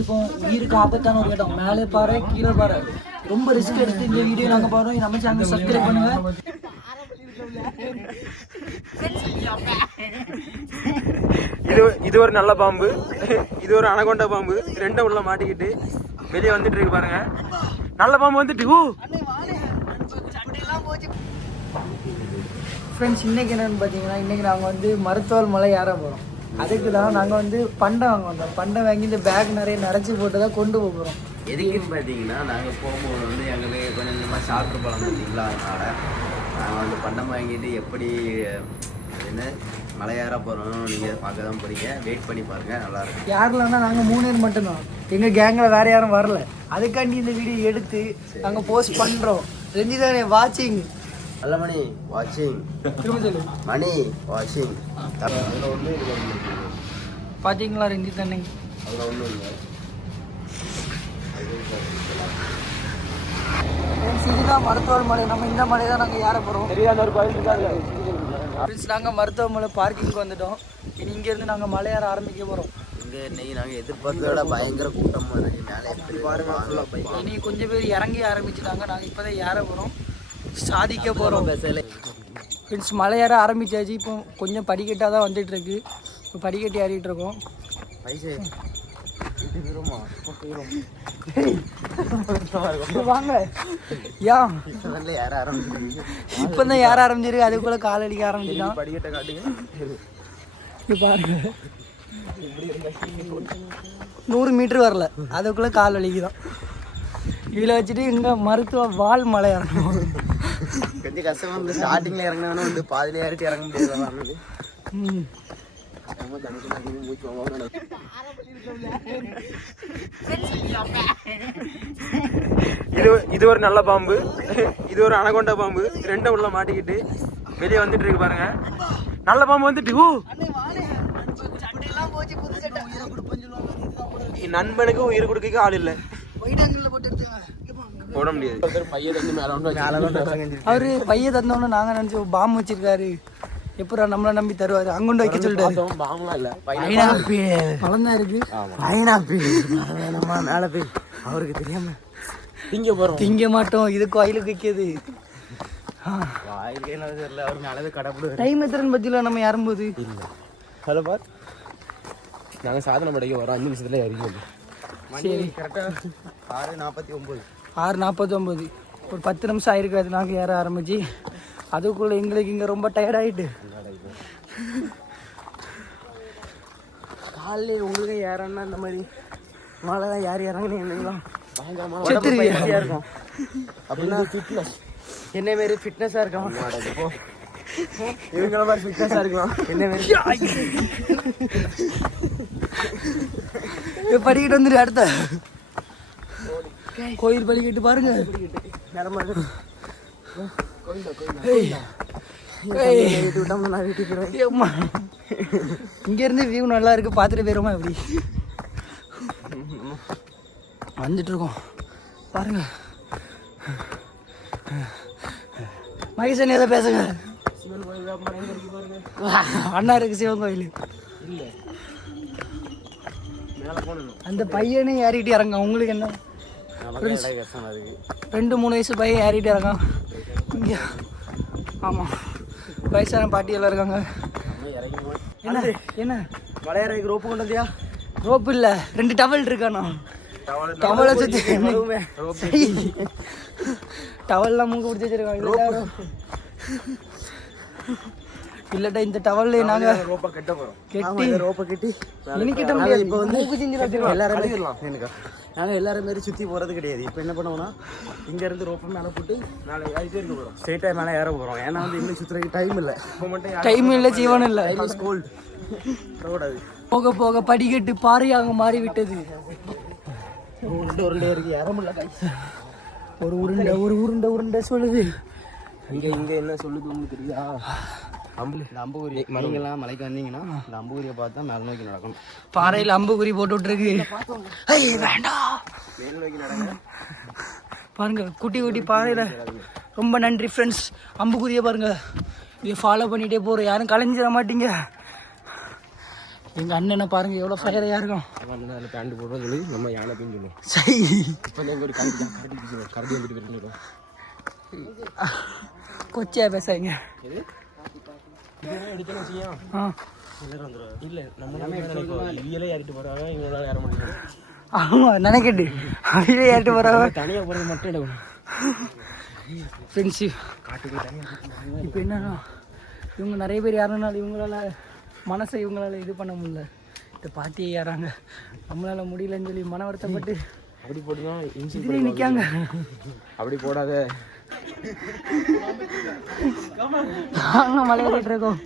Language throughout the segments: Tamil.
இப்போ உயிருக்கு ஆபத்தான ஒரு இடம். மேலே பாரு கீழே பாரு. ரொம்ப ரிஸ்க் எடுத்து இந்த வீடியோ நாங்க பாருவோம் நம்ம சேனல் சப்ஸ்கிரைப் பண்ணுங்க. இது இது ஒரு நல்ல பாம்பு. இது ஒரு அனகொண்ட பாம்பு. ரெண்டும் உள்ள மாட்டிக்கிட்டு வெளியே வந்துட்டு இருக்கு பாருங்க. நல்ல பாம்பு வந்துட்டு ஊ! ஃப்ரெண்ட்ஸ் இன்னைக்கு என்னன்னு பார்த்தீங்கன்னா இன்னைக்கு நாங்கள் வந்து மருத்துவல் மலை ஏற போகிறோம் அதுக்கு தான் நாங்கள் வந்து பண்டை வாங்க வந்தோம் பண்டை வாங்கி இந்த பேக் நிறைய நிறைச்சி போட்டு தான் கொண்டு போக போகிறோம் எதுக்குன்னு பார்த்தீங்கன்னா நாங்கள் போகும்போது வந்து எங்களுக்கு கொஞ்சம் கொஞ்சமாக சாப்பிட்டு போகலாம் பார்த்தீங்களா அதனால நாங்கள் வந்து பண்டம் வாங்கிட்டு எப்படி என்ன மலையேற போகிறோம் நீங்கள் பார்க்க தான் போகிறீங்க வெயிட் பண்ணி பாருங்கள் நல்லாயிருக்கும் யாருலன்னா நாங்கள் மூணு பேர் மட்டும்தான். எங்கள் கேங்கில் வேற யாரும் வரல. அதுக்காண்டி இந்த வீடியோ எடுத்து நாங்கள் போஸ்ட் பண்ணுறோம் ரஞ்சிதானே வாட்சிங் நல்ல மணி வாட்சிங் மணி வாட்சிங் பார்த்தீங்களா ரஞ்சித் அண்ணே அதில் ஒன்றும் இல்லை. இதுதான் மருத்துவர் மலை. நம்ம இந்த மலை தான் நாங்கள் ஏற போகிறோம் ஃப்ரெண்ட்ஸ் நாங்கள் மருத்துவமலை பார்க்கிங்க்கு வந்துட்டோம். இனி இங்கேருந்து நாங்கள் மலை ஏற ஆரம்பிக்க போகிறோம் இங்கே இன்னைக்கு நாங்கள் எதிர்பார்த்ததை விட பயங்கர கூட்டம் மேலே இனி கொஞ்சம் பேர் இறங்கி ஆரம்பிச்சிட்டாங்க. நாங்கள் இப்போ தான் ஏற போகிறோம் சாதிக்க போகிறோம் ஃப்ரெண்ட்ஸ் மலை ஏற ஆரம்பிச்சாச்சு. இப்போ கொஞ்சம் படிக்கட்டாக தான் வந்துட்டு இருக்கு இப்போ படிக்கட்டு ஏறிட்டு இருக்கோம். வாங்க ஏன் இப்போ யார ஆரம்பிச்சிருக்கீங்க இப்போ தான் ஏற ஆரம்பிச்சிருக்கு. அதுக்குள்ளே கால் அடிக்க ஆரம்பிச்சிட்டான். படிக்கட்டை காட்டுங்க. பாருங்க. நூறு மீட்டர் வரல. அதுக்குள்ளே கால் வலிக்குதான் இதில் வச்சுட்டு இங்கே மருத்துவ வால் மலை இறங்கணும் கொஞ்சம் கஷ்டமா இருந்து ஸ்டார்டிங்ல இறங்கினவன வந்து பாதியில ஏறிட்டு இறங்க முடியாது இது இது ஒரு நல்ல பாம்பு. இது ஒரு அனகொண்ட பாம்பு. ரெண்டும் உள்ள மாட்டிக்கிட்டு வெளியே வந்துட்டு இருக்கு பாருங்க. நல்ல பாம்பு வந்துட்டு ஊ! நண்பனுக்கு உயிர் கொடுக்க ஆள் இல்ல. போட முடியாது. அவரு பைய தந்தோன்னு நாங்க நினைச்சோம் பாம்பு வச்சிருக்காரு. எப்படா நம்மள நம்பி தருவாரு? அங்குண்டு வைக்க இல்ல. பழம் தான் இருக்கு. வேணாமா மேல போய் அவருக்கு தெரியாம. இங்க போறோம். திங்க மாட்டோம். இது கோயிலுக்கு கடப்புடு டைம் எத்தனை பத்தியில நம்ம ஏறும்போது ஹலோ பார். நாங்க சாதனை படைக்க வரோம். அஞ்சு நிமிஷத்துல இறங்கி சரி. கரெக்டா ஆறு நாற்பத்தி ஒன்பது ஆறு நாற்பத்தொம்பது. ஒரு பத்து நிமிஷம் ஆயிருக்கு அது நாங்கள் ஏற ஆரம்பிச்சு. அதுக்குள்ள எங்களுக்கு இங்கே ரொம்ப டயர்ட் ஆயிட்டு. காலையில உங்களுக்கு ஏறன்னா இந்த மாதிரி மழை தான் யார் இறங்குனீங்களா செத்துருவியா? இருக்கும். அப்படின்னா ஃபிட்னஸ் என்ன மாரி ஃபிட்னஸாக இருக்கான் இவங்கள மாதிரி ஃபிட்னஸாக இருக்கலாம் என்ன மாரி படிக்கிட்டு வந்துரு அடுத்த. கோயில் படிக்கிட்டு பாருங்க. இங்க இருந்து வியூ நல்லா இருக்கு பார்த்துட்டு போயிருமா எப்படி? வந்துட்டு இருக்கோம் பாருங்க. மகேசன் ஏதோ பேசுங்க. அண்ணா இருக்கு சிவன் கோயில். அந்த பையனே ஏறிட்டு இறங்க உங்களுக்கு என்ன? ரெண்டு மூணு வயசு பையன் ஏறிட்டு இங்க. ஆமாம் வயசான பாட்டி எல்லாம் இருக்காங்க. என்ன? என்ன? மலையறைக்கு ரோப்பு கொண்டு வந்தியா? ரோப் இல்ல. ரெண்டு டவல் இருக்காண்ணா டவலை சுத்தி டவல்லாம் மூக்கு பிடிச்சி வச்சிருக்காங்க. இல்லட்டா இந்த டவல்ல நாங்க ரோப்பா கட்ட போறோம். கெட்டி ரோப்பை கட்டி. இனி கிட்ட முடியாது. இப்போ வந்து மூக்கு செஞ்சு வச்சிருக்கோம் எல்லாருமே எனக்கு நாங்கள் எல்லாரும் மாரி சுற்றி போகிறது கிடையாது. இப்போ என்ன பண்ணுவோம்னா இங்கேருந்து ரோப்பை மேலே போட்டு நாளைக்கு ஐட்டு இருக்க போறோம். ஸ்ட்ரெயிட்டாக மேலே ஏற போகிறோம் ஏன்னா வந்து இன்னும் சுற்றுறதுக்கு டைம் இல்லை. இப்போ மட்டும் டைம் இல்ல ஜீவன் இல்ல. டைம் இஸ் கோல்டு கூடாது போக போக படிக்கட்டு பாறையாக மாறி விட்டது உருண்டை உருண்டை இருக்கு. கை ஒரு உருண்டை ஒரு உருண்டை உருண்டை சொல்லுது. இங்க இங்க என்ன சொல்லுது உங்களுக்கு தெரியுதா? அம்புலி இந்த அம்புகுரி நீங்களாம் மலைக்கு வந்தீங்கன்னா இந்த அம்புகுரியை பார்த்து மேல் நோக்கி நடக்கணும். பாறையில் அம்பு குறி போட்டு விட்டுருக்கு. ஐய், வேண்டாம் மேல் நோக்கி நடங்க. பாருங்க குட்டி குட்டி பாறையில். ரொம்ப நன்றி ஃப்ரெண்ட்ஸ் அம்புக்குரிய பாருங்க. இதை ஃபாலோ பண்ணிட்டே போகிறோம் யாரும் கலைஞ்சிட மாட்டீங்க. எங்கள் அண்ணனை பாருங்க எவ்வளோ ஃபயரையாக இருக்கும். அவன் அதில் பேண்ட் போடுறோம் சொல்லி நம்ம யானை பின்னு சொல்லுவோம். சரி இப்போ ஒரு கரடி கரடி கரடி வந்துட்டு போயிருக்கோம் கொச்சியா பேசாங்க ஆ. இல்லை நம்ம ஏறிட்டு போகிறாங்க இவங்களால ஏற முடியும் ஆமாம் நினைக்கட்டு. அப்படியே ஏட்டு போகிறவ தனியாக போகிறது மட்டும் எடுக்கணும். ஃப்ரெண்ட்ஷிப் இப்போ என்னன்னா இவங்க நிறைய பேர் யாருனாலும் இவங்களால மனசை இவங்களால இது பண்ண முடியல. இந்த பாட்டியை ஏறாங்க. நம்மளால முடியலன்னு சொல்லி மன வருத்தப்பட்டு அப்படி போட்டு தான் இன்சி இதுலேயே நிற்காங்க அப்படி போடாத. நாங்க மலையாளிட்டு இருக்கோம்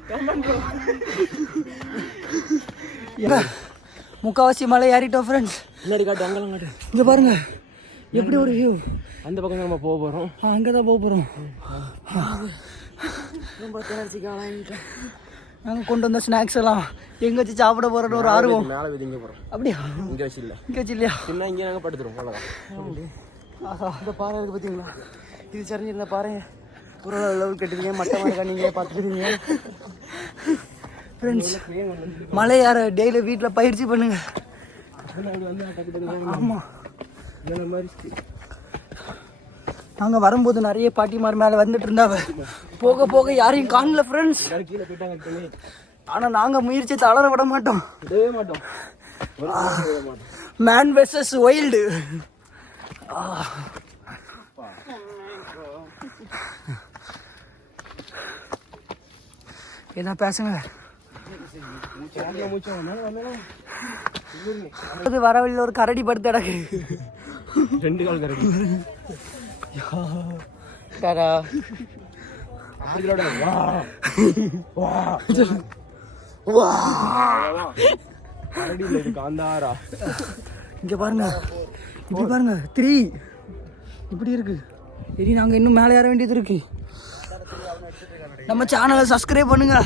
முக்காவாசி மலை ஏறிட்டோம் ஃப்ரெண்ட்ஸ் முன்னாடி காட்டு அங்கெல்லாம் காட்டு. இங்கே பாருங்க. எப்படி ஒரு வியூ அந்த பக்கம் தான் நம்ம போக போகிறோம் அங்கே தான் போக போகிறோம் நாங்கள் கொண்டு வந்த ஸ்நாக்ஸ் எல்லாம் எங்கே வச்சு சாப்பிட போகிறோன்னு ஒரு ஆர்வம். மேலே விதிங்க போகிறோம் அப்படியா? இங்கே வச்சு இல்லை. இங்கே வச்சு இல்லையா? சின்ன இங்கே நாங்கள் படுத்துருவோம் அவ்வளோதான் ஆஹா இந்த பாறை இருக்குது பார்த்தீங்களா இது சரிஞ்சிருந்த பாருங்க ஒரு லெவல் கட்டிருக்கீங்க மட்டமாக இருக்கா நீங்கள் பார்த்துக்கிறீங்க ஃப்ரெண்ட்ஸ் மலை யார டெய்லி வீட்டில் பயிற்சி பண்ணுங்க ஆமாம் நாங்கள் வரும்போது நிறைய பாட்டிமார் மேலே வந்துட்டு இருந்தாங்க போக போக யாரையும் காணல ஃப்ரெண்ட்ஸ் ஆனால் நாங்கள் முயற்சி தளர விட மாட்டோம் விடவே மாட்டோம் விட மாட்டோம் மேன் வெர்சஸ் வைல்டு என்ன பேசுங்க? அது வரவழியில் ஒரு கரடி படுத்து கிடக்கு. ரெண்டு கால் கரடி. டாடா இங்க பாருங்க இப்படி பாருங்க த்ரீ. இப்படி இருக்கு. இனி நாங்க இன்னும் மேலே ஏற வேண்டியது இருக்கு. நம்ம சேனலை சப்ஸ்கிரைப் பண்ணுங்க.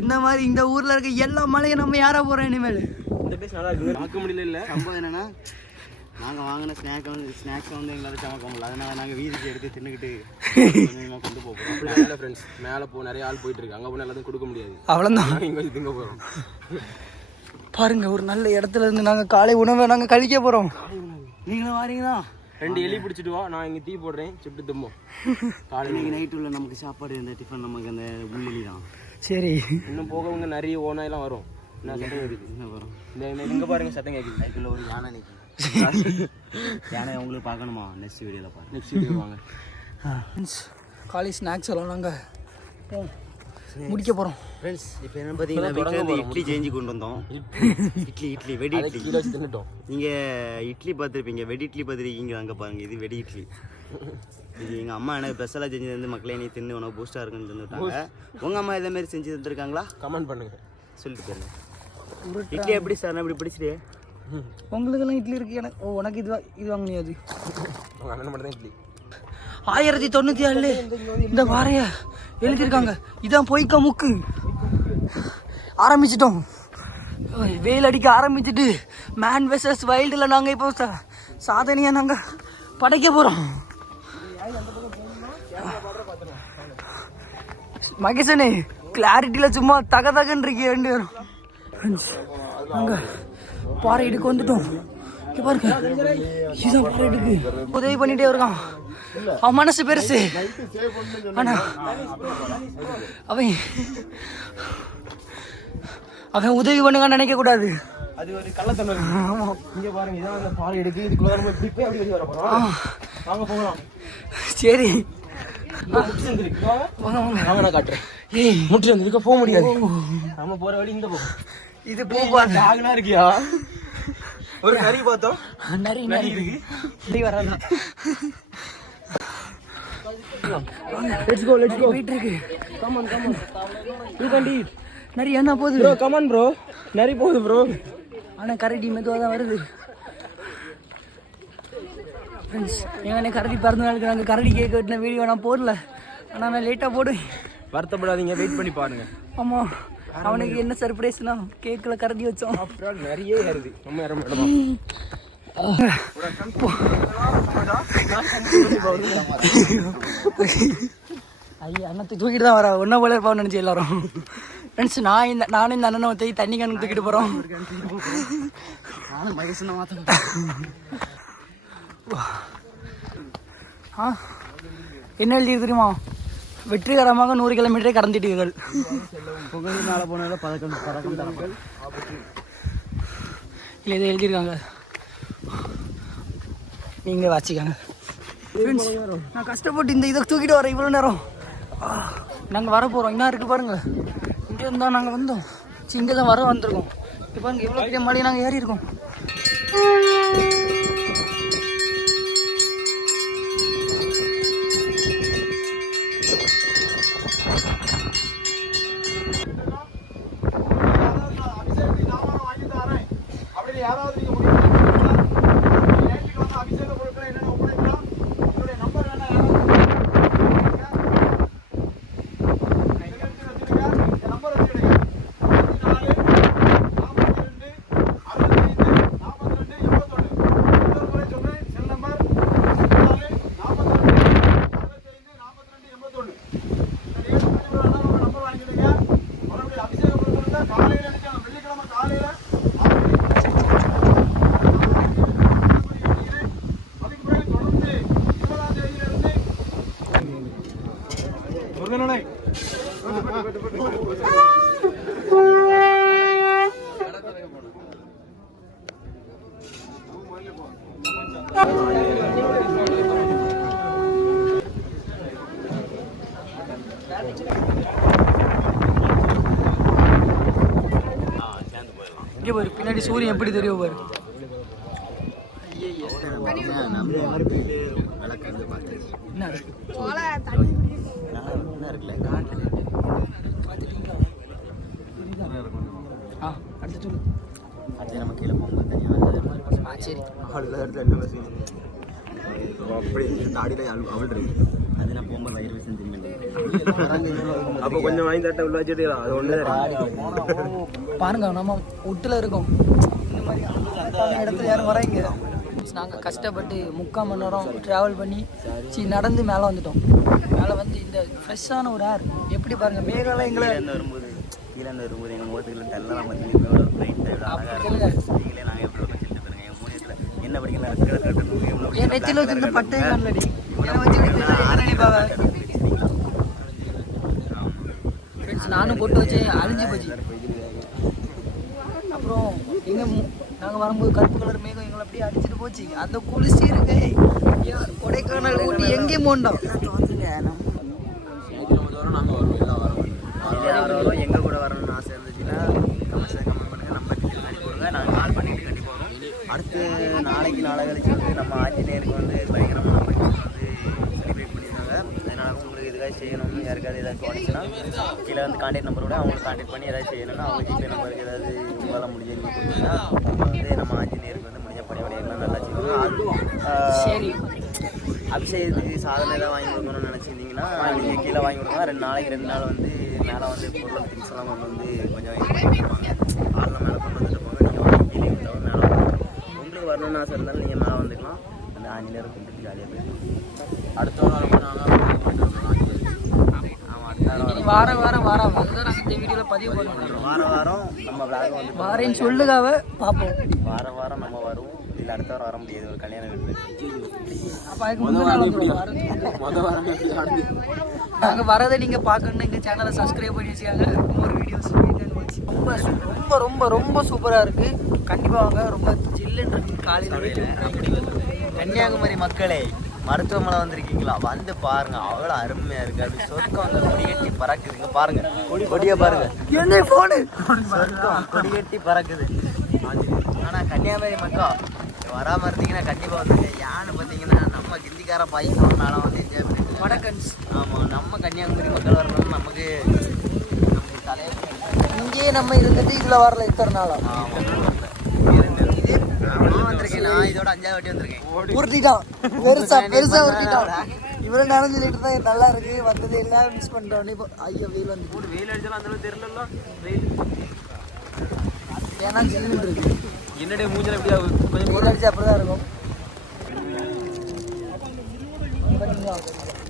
இந்த மாதிரி இந்த ஊர்ல இருக்க எல்லா மலையும் நம்ம ஏற போறோம் இனிமேல். இந்த பேஸ் நல்லா இருக்கு. பார்க்க முடியல இல்லை. சம்பவம் என்னன்னா நாங்கள் வாங்கின ஸ்நாக் வந்து ஸ்நாக்ஸ் வந்து எங்களால் சமைக்க முடியல. அதனால நாங்கள் வீதிக்கு எடுத்து தின்னுக்கிட்டு கொண்டு போக போகிறோம் அப்படி இல்லை ஃப்ரெண்ட்ஸ் மேலே போ நிறைய ஆள் போயிட்டு இருக்கு அங்கே போனால் எல்லாத்தையும் கொடுக்க முடியாது. அவ்வளோதான் நாங்கள் இங்கே வச்சு திங்க போகிறோம் பாருங்க ஒரு நல்ல இடத்துல இருந்து நாங்க காலை உணவை நாங்க கழிக்க போறோம். நீங்களும் வாரீங்களா? ரெண்டு எலி பிடிச்சிட்டு வா நான் இங்கே தீ போடுறேன் சிப்ட்டு தும்போம் காலையில் நைட்டு உள்ள நமக்கு சாப்பாடு இந்த டிஃபன் நமக்கு அந்த உள்ளி தான் சரி. இன்னும் போகவங்க நிறைய ஓனாயெல்லாம் வரும். என்ன சத்தம் கேட்குது என்ன வரும்? இந்த இங்க பாருங்க சத்தம் கேட்குது அதுக்குள்ள ஒரு யானை நிற்கும் யானை உங்களுக்கு பார்க்கணுமா? நெக்ஸ்ட் வீடியோவில் பாருங்க. நெக்ஸ்ட் வீடியோ வாங்க. காலை ஸ்நாக்ஸ் எல்லாம் நாங்க போ- முடிக்க போறோம். ஃப்ரெண்ட்ஸ் இப்போ என்ன பார்த்தீங்கன்னா வீட்டில் இருந்து இட்லி செஞ்சு கொண்டு வந்தோம் இட்லி இட்லி வெடி இட்லி. தின்னுட்டோம். நீங்கள் இட்லி பார்த்துருப்பீங்க வெடி இட்லி பார்த்துருக்கீங்க அங்கே பாருங்க இது வெடி இட்லி. இது எங்கள் அம்மா எனக்கு ஸ்பெஷலாக செஞ்சு தந்து மக்களே நீ தின்னு உனக்கு பூஸ்டாக இருக்குன்னு தந்துட்டாங்க. உங்கள் அம்மா இதே மாதிரி செஞ்சு தந்துருக்காங்களா? கமெண்ட் பண்ணுங்க. சொல்லிட்டு போயிருங்க இட்லி எப்படி சார்? நான் இப்படி பிடிச்சிட்டு உங்களுக்கெல்லாம் இட்லி இருக்கு எனக்கு ஓ உனக்கு இது இது வாங்கினியாது உங்கள் அண்ணன் மட்டும் தான் இட்லி. ஆயிரத்தி தொண்ணூத்தி ஏழுல இந்த வாரைய எழுதியிருக்காங்க. இதான் பொய்க்க முக்கு. ஆரம்பிச்சிட்டோம். வெயில் அடிக்க ஆரம்பிச்சிட்டு மேன் வெசஸ் வைல்டில் நாங்கள் இப்போ சாதனையாக நாங்கள் படைக்க போகிறோம் மகேசனே கிளாரிட்டியில் சும்மா தக தகன்னு இருக்கீங்க ரெண்டு பேரும். நாங்கள் பாறை இடுக்கு வந்துட்டோம். பாருங்க. இதுதான் பாறை இடுக்கு உதவி பண்ணிகிட்டே இருக்கான். அவன் மனசு பெருசு ஆனா அவன் அவன் உதவி பண்ணுங்க நினைக்க கூடாது அது ஒரு கள்ளத்தனம். ஆமா இங்க பாருங்க இதான் அந்த பாறை எடுக்கு இதுக்குள்ள நம்ம இப்படி போய் அப்படி வெளியே வர போறோம் வாங்க போகலாம் சரி வாங்க வாங்க வாங்க நான் காட்டுறேன் ஏய் முட்டு சந்திருக்கு போக முடியாது நம்ம போற வழி இந்த பக்கம் இது போகாது ஆகலாம் இருக்கியா ஒரு கறி பார்த்தோம் நிறைய நிறைய இருக்கு இப்படி வராதான் லெட்ஸ் கோ லெட்ஸ் கோ போயிட்டு இருக்கு come on come on you can என்ன போகுது? ப்ரோ கம் ஆன் ப்ரோ நரி போகுது ப்ரோ ஆனால் கரடி மெதுவாக தான் வருது. ஃப்ரெண்ட்ஸ் எங்கண்ணே கரடி பிறந்த நாளுக்கு நாங்கள் கரடி கேக் வெட்டின வீடியோ நான் போடல. ஆனால் நான் லேட்டாக போடுவேன் வருத்தப்படாதீங்க வெயிட் பண்ணி பாருங்க. ஆமாம் அவனுக்கு என்ன சர்ப்ரைஸ்னா கேக்கில் கரடி வச்சோம். நிறைய நம்ம ஐயா அண்ணத்தை தூக்கிட்டு தான் வரா ஒன்றா போல இருப்பான்னு நினச்சி எல்லாரும். ஃப்ரெண்ட்ஸ் நான் இந்த நானும் இந்த அண்ணனும் ஒருத்தி தண்ணி கணக்கு தூக்கிட்டு போகிறோம் நானும் மகேசனை மாற்ற ஆ என்ன எழுதி தெரியுமா? வெற்றிகரமாக நூறு கிலோமீட்டரை கடந்துட்டீர்கள். புகழ் மேலே போனால பதக்கம் பதக்கம் இல்லை இதை எழுதியிருக்காங்க. நீங்களே வச்சுக்கோங்க. ஃப்ரெண்ட்ஸ் நான் கஷ்டப்பட்டு இந்த இதை தூக்கிட்டு வரேன் இவ்வளோ நேரம். நாங்கள் வர போகிறோம் என்ன இருக்குது பாருங்க இங்கே இருந்தால் நாங்கள் வந்தோம். இங்கே தான் வர வந்திருக்கோம். இப்போ பாருங்க எவ்வளோ பெரிய மலையை நாங்கள் ஏறி இருக்கோம் நம்ம கீழே போகும்போது தனியாக ஆ சரி. அப்படி தாடியில் அவள் இருக்கு அது நான் போகும்போது வயிறு அப்போ கொஞ்சம் வாங்கி தட்ட உள்ள வச்சுட்டு அது ஒன்று பாருங்க நம்ம உட்டில் இருக்கோம். இந்த மாதிரி அந்த இடத்துல யாரும் வராங்க. நாங்கள் கஷ்டப்பட்டு முக்கால் மணி நேரம் ட்ராவல் பண்ணி சரி நடந்து மேலே வந்துட்டோம். மேலே வந்து இந்த ஃப்ரெஷ்ஷான ஒரு ஏர் எப்படி பாருங்க மேகாலயங்களை கீழே வரும்போது கீழே இருந்து வரும்போது எங்கள் முகத்துக்குள்ள தெல்லாம் பார்த்து ரைட் அப்படி தெரியல. நீங்களே நாங்கள் எப்படி எங்கள் என்ன படிக்கலாம் என் நெத்தியில் வச்சிருந்த பட்டை காணலடி. நானும் போட்டு வச்சேன் அழிஞ்சு போச்சு. அப்புறம் எங்க நாங்கள் வரும்போது கருப்பு கலர் மேகம் எங்களை அப்படியே அடிச்சுட்டு போச்சு. அந்த குளிச்சு இருக்கு. ஐயா, கொடைக்கானல் ஊட்டி எங்கேயும் போண்டோம் வரும் எங்கள் கூட வரணும்னு ஆசை இருந்துச்சுன்னா கமெண்ட்ஸில் கமெண்ட் பண்ணுங்க நம்ம கட்டி போடுங்க நாங்கள் கால் பண்ணிட்டு கட்டி போகிறோம் அடுத்து நாளைக்கு நாளை கழிச்சு வந்து நம்ம ஆஞ்சநேயருக்கு வந்து பயங்கரமாக நம்ம இங்க வந்து செலிப்ரேட் பண்ணியிருக்காங்க அதனால செய்யணும்னு யாருக்காவது ஏதாவது தோணுச்சுன்னா கீழே வந்து கான்டாக்ட் நம்பரோட அவங்களுக்கு கான்டாக்ட் பண்ணி ஏதாவது செய்யணும்னா அவங்க ஜிபே நம்பருக்கு ஏதாவது உங்களால் முடிஞ்ச கொடுத்தீங்கன்னா நம்ம வந்து நம்ம ஆஞ்சநேயருக்கு வந்து முடிஞ்ச பணி விடையெல்லாம் நல்லா செய்வோம் சரி. அபிஷேகத்துக்கு சாதனை ஏதாவது வாங்கி கொடுக்கணும்னு நினச்சிருந்தீங்கன்னா நீங்கள் கீழே வாங்கி கொடுக்கலாம் ரெண்டு நாளைக்கு ரெண்டு நாள் வந்து மேலே வந்து பொருள் திங்ஸ் எல்லாம் கொண்டு வந்து கொஞ்சம் ஆள்லாம் மேலே கொண்டு வந்துட்டு போங்க நீங்கள் வாங்கி கீழே விட்டவங்க மேலே. உங்களுக்கு வரணும்னு ஆசை இருந்தாலும் நீங்கள் மேலே வந்துக்கலாம். அந்த ஆஞ்சநேயர் கும்பிட்டு ஜாலியாக போயிடலாம். அடுத்த வாரம் ஆமாம் அடுத்த வாரம் வாரம் வாரம். அதுதான் நாங்கள் இந்த வீடியோவில் பதிவு பண்ணுறோம் வார வாரம் நம்ம விளாக் வந்து வாரேன்னு சொல்லுகாவ பார்ப்போம். வார வாரம் நம்ம வருவோம். இல்லை அடுத்த வாரம் வர முடியாது. ஒரு கல்யாண வீடு அப்போ அதுக்கு வந்துரும், வாரம். மொதல் வாரம். எப்படி ஆடுது நாங்கள் வரதை நீங்கள் பார்க்கணுன்னு எங்கள் சேனலை சப்ஸ்கிரைப் பண்ணி வச்சுக்காங்க ஒரு வீடியோஸ் ரொம்ப ரொம்ப ரொம்ப ரொம்ப சூப்பராக இருக்குது கண்டிப்பாக வாங்க. ரொம்ப ஜில்லுன்னு இருக்கு காலையில் கன்னியாகுமரி மக்களே. மருத்துவமனை வந்திருக்கீங்களா? வந்து பாருங்க அவ்வளோ அருமையா இருக்கு. அப்படி சொர்க்கம் வந்து கொடிகட்டி பறக்குதுங்க. பாருங்க கொடியை பாருங்க. என்ன ஃபோனு சொர்க்கம் கொடிகட்டி பறக்குது. ஆனா கன்னியாகுமரி மக்கள் வராம இருந்தீங்கன்னா கண்டிப்பா வந்துங்க யானை பார்த்தீங்கன்னா நம்ம கிந்திக்கார பாய்க்கு நாளாக வந்து என்ஜாய் பண்ணிட்டு வடக்கன்ஸ். ஆமா நம்ம கன்னியாகுமரி மக்கள் வரணும் நமக்கு நமக்கு தலைவர் இங்கேயே நம்ம இருந்துட்டு இதில் வரல இத்தனை நாளா? நான் வந்திருக்கேன் நான் இதோட அஞ்சாவது வாட்டி வந்திருக்கேன். உருட்டிட்டான். பெருசா பெருசா உருட்டிட்டான். இவ்வளோ நடந்து லிட்டர் தான் நல்லா இருக்கு. வந்தது எல்லாம் மிஸ் பண்ணிட்டோம். இப்போ ஐயோ வெயில் வந்து. வெயில் அடிச்சாலும் அந்த அளவுக்கு தெரியல வெயில். ஏன்னா ஜில்லுன்னு இருக்கு. என்னுடைய மூஞ்சல் எப்படி கொஞ்சம் வெயில் அடிச்சு அப்படிதான் இருக்கும்?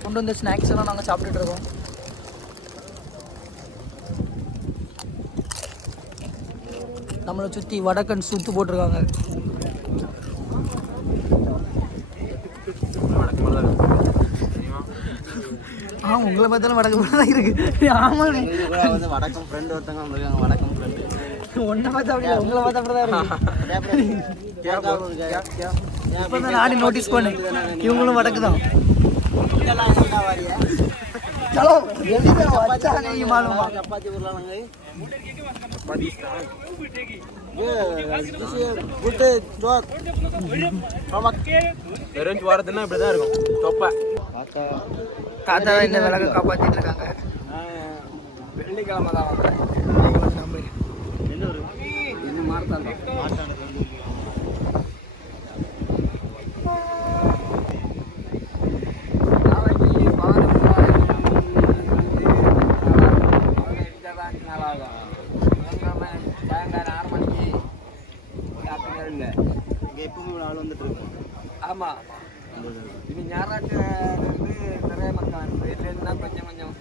கொண்டு வந்த ஸ்நாக்ஸ் எல்லாம் நாங்கள் சாப்பிட்டுட்டு இருக்கோம். நம்மளை சுற்றி வடக்கன் சுத்து போட்டிருக்காங்க. ஆ உங்களை பார்த்தாலும் வடக்கு தான் இருக்கு. ஆமா வடக்கம் ஃப்ரெண்டு ஒருத்தவங்க இருக்காங்க வடக்கம் ஃப்ரெண்டு ஒன்றை பார்த்தா அப்படி உங்களை பார்த்தா அப்படி தான் இருக்கு. தான் நானே நோட்டீஸ் பண்ணேன். இவங்களும் வடக்கு தான். ஹலோ சப்பாத்தி வெறும் வாரத்துனா இப்படிதான் இருக்கும். தொப்பை. தாத்தா தான் இந்த விலகை காப்பாத்திட்டு இருக்காங்க. வெள்ளிக்கிழமை தான் வந்தேன். என்ன ஒரு என்ன மார்த்தாண்டம் மார்த்தாண்டம் இங்கே எப்பவுமே ஒரு ஆள் வந்துட்டு இருக்கோம் ஆமா. இனி ஞாயிறாட்டு வந்து நிறைய மக்கள் வீட்டுல இருந்தா கொஞ்சம் கொஞ்சம்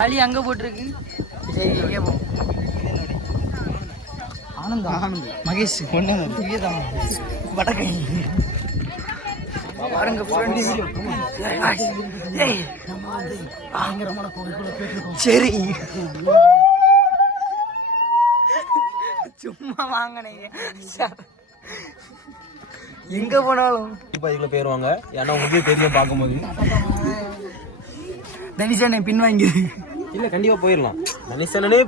களி அங்க போட்டிருக்கு. சரி எங்கே போ. ஆனந்தா? ஆனந்த் மகேஷ் ஒன்று திவ்யதான் வடக்கை பாருங்க friends. ஏய், பயங்கரமான கோவிலுக்குள்ள போயிட்டு சரி. சும்மா வாங்கினீங்க. எங்க போனாலும்? இப்போ இதுக்குள்ள போயிருவாங்க ஏன்னா உங்களுக்கு தெரியும் பார்க்கும்போது. தனிஷானே பின் வாங்கி இல்ல கண்டிப்பா போயிடலாம். மனுஷனே.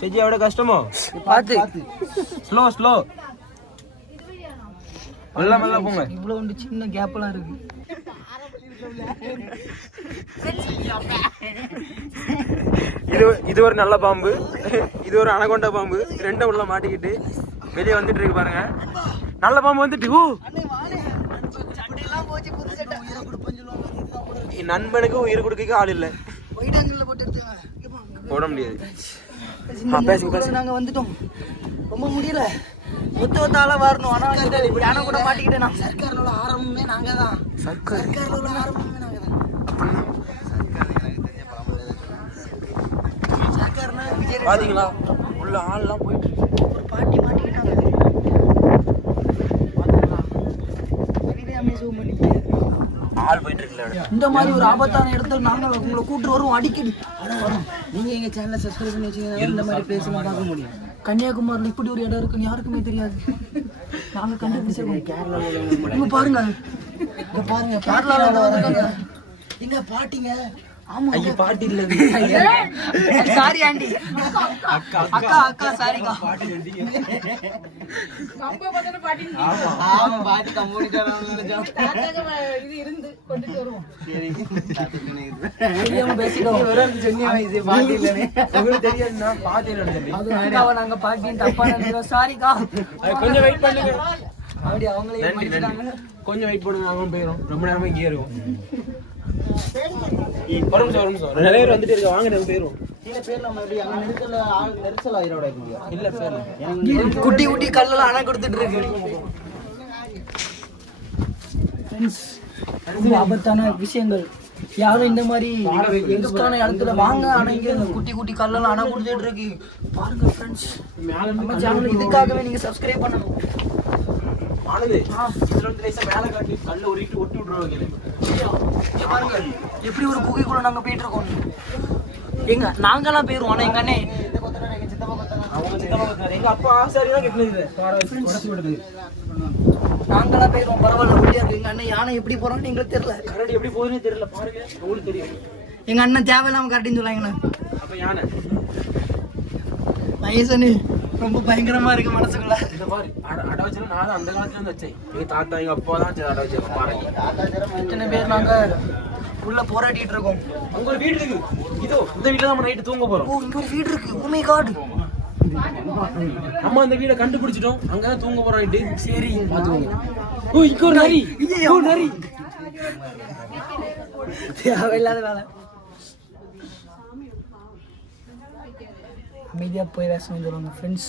செஜி எவ்வளோ கஷ்டமோ? பார்த்து ஸ்லோ ஸ்லோ மெல்ல மெல்ல போங்க. இவ்வளோ ஒன்று சின்ன கேப்லாம் இருக்கு. இது இது ஒரு நல்ல பாம்பு. இது ஒரு அனகொண்ட பாம்பு. ரெண்டும் உள்ள மாட்டிக்கிட்டு வெளியே வந்துட்டு இருக்கு பாருங்க. நல்ல பாம்பு வந்துட்டு என் நண்பனுக்கு உயிர் கொடுக்க ஆள் இல்லை. போட முடியாது. நாங்க வந்துட்டோம். ரொம்ப முடியல. ஒத்த ஆளா வரணும். ஆனா இந்த இப்படி ஆனா கூட மாட்டிக்கிட்டேன்? நான் சர்க்காரோட ஆரம்பமே நாங்க தான் சர்க்காரோட ஆரம்பமே நாங்க தான் பாத்தீங்களா? உள்ள ஆள்லாம் போயிட்டு இருக்கு. ஒரு பாட்டி மாட்டிக்கிட்டாங்க ஆள் போயிட்டு இருக்குல்ல இந்த மாதிரி ஒரு ஆபத்தான இடத்துல நாங்கள் உங்களை கூட்டு வருவோம் அடிக்கடி. நீங்க எங்க சேனலை சப்ஸ்கிரைப் பண்ணி வச்சீங்கன்னா இந்த மாதிரி பேசி பார்க்க முடியும் கன்னியாகுமரியில் இப்படி ஒரு இடம் இருக்குன்னு யாருக்குமே தெரியாது. நாங்க கண்டுபிடிச்சிருக்கோம் இங்க பாருங்க. இங்க பாருங்க கேரளால வந்திருக்காங்க. எங்க பாட்டிங்க? ஐயா பாட்டி இல்ல. Sorry aunty. அக்கா அக்கா. சாரிக்கா ஆமா. பாட்டி கம்முனிட்டாங்க தெரியாம பேசிட்டோம். உங்களுக்கு தெரியாதுன்னா பாட்டி நினைச்சேன் அது அக்காவை நாங்க பாட்டின்னு தப்பா நினைக்கிறோம் சாரிக்கா கொஞ்சம் வெயிட் பண்ணுங்க. அப்படி அவங்களே. கொஞ்சம் வெயிட் பண்ணுங்க அவன் போயிடும் ரொம்ப நேரமா இங்கே இருக்கும் ஒரு நிமிஷம் ஒரு நிமிஷம். நிறைய பேர் வந்துட்டு இருக்க வாங்க நம்ம குட்டி குட்டி கல்லெல்லாம் அணை கொடுத்துட்டு இருக்கு. ஆபத்தான விஷயங்கள். யாரும் இந்த மாதிரி எங்கஸ்டான இடத்துல வாங்க ஆனா இங்க குட்டி குட்டி கல்லெல்லாம் அணை கொடுத்துட்டு இருக்கு. பாருங்க ஃப்ரெண்ட்ஸ் நம்ம சேனல் இதுக்காகவே நீங்க சப்ஸ்கிரைப் பண்ணணும். ஆனது இதுல வந்து லேசா மேல காட்டி கல்ல உருட்டு ஒட்டி விட்டுருவாங்க பாருங்க. எப்படி ஒரு குகைக்குள்ள நாங்க போயிட்டு இருக்கோம் எங்க நாங்கெல்லாம் போயிருவோம். ஆனா எங்க அண்ணே அவங்க சித்தப்பா பார்த்தாரு. எங்க அப்பா ஆசாரி தான் கட்டினது போயிருவோம். பரவாயில்ல முடியாது எங்க அண்ணன் யானை எப்படி போறான்னு எங்களுக்கு தெரியல. கரடி எப்படி போகுதுன்னு தெரியல. பாருங்க உங்களுக்கு தெரியும். எங்க அண்ணன் தேவையில்லாம கரெக்டின்னு சொல்லாங்கண்ணா அப்ப யானை? வயசனு ரொம்ப பயங்கரமா இருக்கு மனசுக்குள்ள. இந்த பாரு அட அட வச்சு நான் அந்த காலத்துல இருந்து வச்சேன். எங்க தாத்தா எங்க அப்பா தான் அட வச்சு பாருங்க. எத்தனை பேர் நாங்க உள்ள போராடிட்டு இருக்கோம். அங்க ஒரு வீடு இருக்கு. இதோ இந்த வீட்டுல நம்ம நைட்டு தூங்க போறோம். ஓ இங்க ஒரு வீடு இருக்கு. உமை காடு நம்ம அந்த வீட கண்டுபிடிச்சிட்டோம். அங்கதான் தூங்க போறோம் நைட்டு. சரி. பாத்துக்கோங்க ஓ இங்க ஒரு நரி. ஓ நரி. தேவையில்லாத வேலை. அமைதியாக போய் பேசணும்னு சொல்லுவாங்க ஃப்ரெண்ட்ஸ்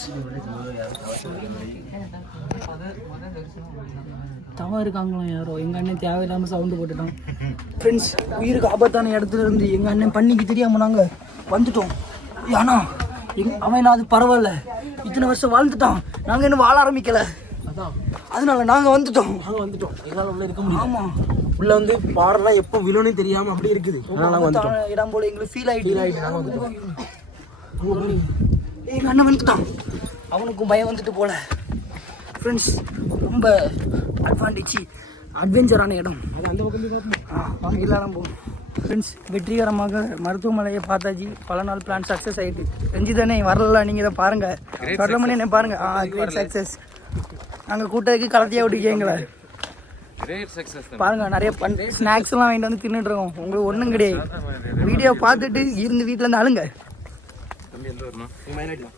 தவம் இருக்காங்களாம் யாரோ? எங்கள் அண்ணன் தேவையில்லாமல் சவுண்டு போட்டுட்டோம் ஃப்ரெண்ட்ஸ் உயிருக்கு ஆபத்தான இடத்துல இருந்து எங்கள் அண்ணன் பண்ணிக்கு தெரியாமல் நாங்கள் வந்துட்டோம். ஏன்னா எங் அவன் அது பரவாயில்ல. இத்தனை வருஷம் வாழ்ந்துட்டான். நாங்கள் இன்னும் வாழ ஆரம்பிக்கல. அதனால நாங்கள் வந்துட்டோம். நாங்க வந்துட்டோம். எங்களால உள்ள இருக்க முடியல. ஆமாம் உள்ள வந்து பாடலாம் எப்போ விழுன்னு தெரியாம அப்படி இருக்குது. அதனால வந்துட்டோம். இடம் போல எங்களுக்கு ஃபீல் ஆகிட்டு Feel ஆயிட்டு நாங்க வந்துட்டோம். எங்கள் அண்ணன் வந்துட்டான். அவனுக்கும் பயம் வந்துட்டு போல. ஃப்ரெண்ட்ஸ் ரொம்ப அட்வான்டேஜ் அட்வென்ச்சரான இடம். அது அந்த பக்கம் பார்ப்போம்? வாங்க எல்லாரும் போவோம். ஃப்ரெண்ட்ஸ் வெற்றிகரமாக மருத்துவமனையை பார்த்தாச்சு. பல நாள் பிளான் சக்ஸஸ் ஆயிட்டு. ரஞ்சிதானே வரல. நீங்கள் இதை பாருங்க. வரலமணி என்ன பாருங்க. ஆ கிரேட் சக்ஸஸ் நாங்கள் கூட்டத்துக்கு கலத்தியா விட்டுக்கீங்களே பாருங்க நிறைய பண் ஸ்நாக்ஸ் எல்லாம் வாங்கிட்டு வந்து தின்னுட்டு இருக்கோம். உங்களுக்கு ஒன்றும் கிடையாது. வீடியோ பார்த்துட்டு இருந்து வீட்டில் இருந்து அழுங்க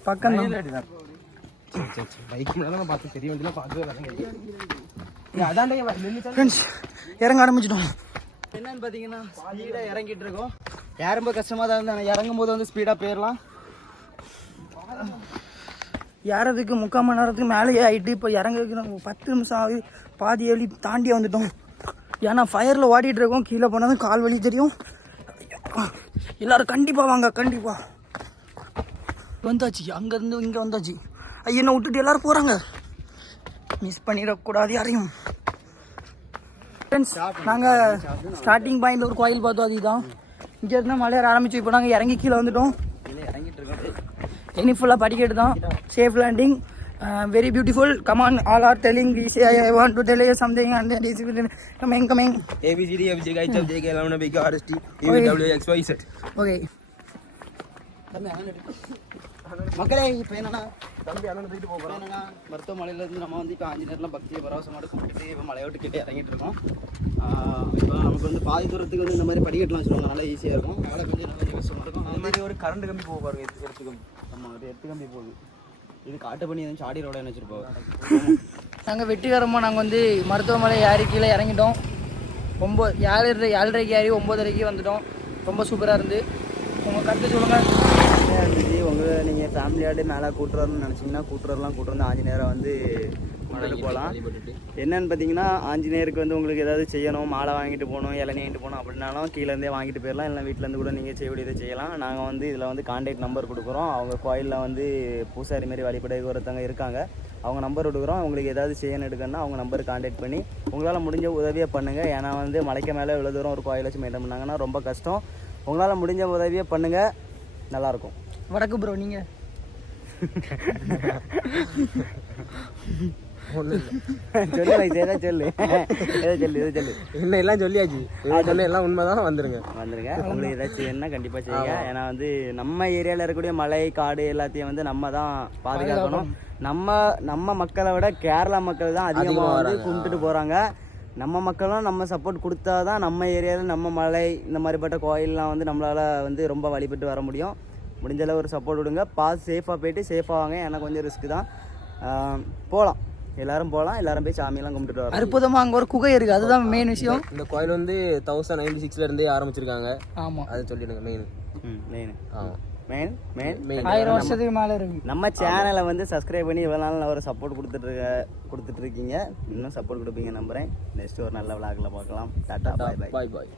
பக்கம் தான். பைக் மேல தான் பார்த்து தெரிய வேண்டியலாம் பார்க்கவே வரேன் அதாண்டே நின்று ஃப்ரெண்ட்ஸ் இறங்க ஆரம்பிச்சிட்டோம். என்னன்னு பார்த்தீங்கன்னா ஸ்பீடாக இறங்கிட்டு இருக்கோம். யார் ரொம்ப கஷ்டமாக தான் இருந்தால் இறங்கும் போது வந்து ஸ்பீடாக போயிடலாம் ஏறதுக்கு முக்கால் மணி நேரத்துக்கு மேலேயே ஆயிட்டு இப்போ இறங்குறதுக்கு நம்ம பத்து நிமிஷம் ஆகுது பாதி வழி தாண்டி வந்துட்டோம். ஏன்னா ஃபயரில் ஓடிட்டு இருக்கோம். கீழே போனதும் கால் வலி தெரியும். எல்லாரும் கண்டிப்பாக வாங்க கண்டிப்பாக வந்தாச்சு. அங்கேருந்து இங்கே வந்தாச்சு. ஐயோ என்னை விட்டுட்டு எல்லாரும் போகிறாங்க மிஸ் பண்ணிடக்கூடாது யாரையும். ஃப்ரெண்ட்ஸ் நாங்கள் ஸ்டார்டிங் பாயிண்டில் ஒரு கோயில் பார்த்தோம் அதுதான். இங்கே இருந்தால் மலையேற ஆரம்பிச்சு இப்போ நாங்கள் இறங்கி கீழே வந்துட்டோம். இனி ஃபுல்லாக படிக்கட்டு தான். Safe landing very beautiful come on all are telling I want to tell something and coming coming ABCD ABC catch of JK eleven big RST W X Y zed okay மக்களே இப்போ என்னன்னா தம்பி அண்ணன் தூக்கிட்டு போகிறோம் என்னன்னா மருத்துவமனையிலேருந்து நம்ம வந்து இப்போ ஆஞ்சநேயர்லாம் பக்தியை பரவசமாக கும்பிட்டுட்டு இப்போ மலையோட்டு கிட்டே இறங்கிட்டு இருக்கோம். இப்போ நமக்கு வந்து பாதி தூரத்துக்கு வந்து இந்த மாதிரி படிக்கட்டுலாம் வச்சுருவாங்க. நல்லா ஈஸியாக இருக்கும். அதனால் கொஞ்சம் கொஞ்சம் கஷ்டமாக இருக்கும் அந்த மாதிரி ஒரு கரண்ட் கம்பி போக பாருங்க இது எடுத்து கம்பி. நம்ம ஒரு எட்டு கம்பி போகுது. இது காட்டு பண்ணி எதுவும் சாடி ரோட வச்சுருப்போம் நாங்கள் வெற்றிகரமாக நாங்கள் வந்து மருத்துவமனை ஏறி கீழே இறங்கிட்டோம். ஒம்போ ஏழரை ஏழரைக்கு ஏறி ஒம்போதரைக்கு வந்துட்டோம். ரொம்ப சூப்பராக இருந்து. உங்கள் கருத்து சொல்லுங்கள் இருந்துச்சு உங்கள் நீங்கள் ஃபேமிலியோட மேலே கூட்டுறோம்னு நினச்சிங்கன்னா கூட்டுறலாம் கூட்டு வந்து ஆஞ்சநேயரை வந்து கொண்டுட்டு போகலாம். என்னன்னு பார்த்தீங்கன்னா ஆஞ்சநேயருக்கு வந்து உங்களுக்கு ஏதாவது செய்யணும் மாலை வாங்கிட்டு போகணும் இளநீ வாங்கிட்டு போகணும் அப்படின்னாலும் கீழேருந்தே வாங்கிட்டு போயிடலாம் இல்லை வீட்டிலேருந்து கூட நீங்கள் செய்யக்கூடியதை செய்யலாம். நாங்கள் வந்து இதில் வந்து கான்டாக்ட் நம்பர் கொடுக்குறோம். அவங்க கோயிலில் வந்து பூசாரி மாதிரி வழிபட ஒருத்தவங்க இருக்காங்க. அவங்க நம்பர் கொடுக்குறோம். உங்களுக்கு ஏதாவது செய்யணும் எடுக்கணும்னா அவங்க நம்பர் கான்டாக்ட் பண்ணி உங்களால் முடிஞ்ச உதவியை பண்ணுங்கள் ஏன்னா வந்து மலைக்கு மேலே இவ்வளோ தூரம் ஒரு கோயில் வச்சு மெயின்டைன் பண்ணாங்கன்னா ரொம்ப கஷ்டம். உங்களால் முடிஞ்ச உதவியை பண்ணுங்கள் நல்லாயிருக்கும் வடக்கு ப்ரோ நீங்கள் சொல்லு வயசு சொல்லு? ஏதோ சொல்லு ஏதோ சொல்லு? என்ன எல்லாம் சொல்லியாச்சு? சொன்ன எல்லாம் உண்மைதான் வந்துருங்க. வந்துருங்க. உங்களுக்கு ஏதாச்சும் வேணும்னா கண்டிப்பாக செய்யுங்க. ஏன்னா வந்து நம்ம ஏரியாவில் இருக்கக்கூடிய மலை காடு எல்லாத்தையும் வந்து நம்ம தான் பாதுகாக்கணும். நம்ம நம்ம மக்களை விட கேரளா மக்கள் தான் அதிகமாக வந்து கும்பிட்டுட்டு போகிறாங்க நம்ம மக்களும் நம்ம சப்போர்ட் கொடுத்தா தான் நம்ம ஏரியாவில் நம்ம மலை இந்த மாதிரிப்பட்ட கோயிலெலாம் வந்து நம்மளால் வந்து ரொம்ப வழிபட்டு வர முடியும். முடிஞ்ச அளவு ஒரு சப்போர்ட் விடுங்க பார்த்து சேஃபாக போயிட்டு சேஃபாக வாங்க. ஏன்னா கொஞ்சம் ரிஸ்க் தான். போகலாம் எல்லாரும் போகலாம் எல்லாரும் போய் சாமியெல்லாம் கும்பிட்டுட்டு வரலாம். அற்புதமாக அங்கே ஒரு குகை இருக்குது அதுதான் மெயின் விஷயம். இந்த கோயில் வந்து தௌசண்ட் நைன்டி சிக்ஸ்ல இருந்தே ஆரம்பிச்சிருக்காங்க. ஆமாம் அதை சொல்லிடுங்க மெயின் ம் மெயின் ஆமாம் மெயின் மெயின் மெயின் ஆயிரம் வருஷத்துக்கு மேலே இருக்கு. நம்ம சேனலை வந்து சப்ஸ்கிரைப் பண்ணி இவ்வளோ நாள் ஒரு சப்போர்ட் கொடுத்துட்டு கொடுத்துட்டு இருக்கீங்க இன்னும் சப்போர்ட் கொடுப்பீங்க நம்புறேன். நெக்ஸ்ட் ஒரு நல்ல விளாக்ல பார்க்கலாம். டாட்டா பாய் பாய் பாய் பாய்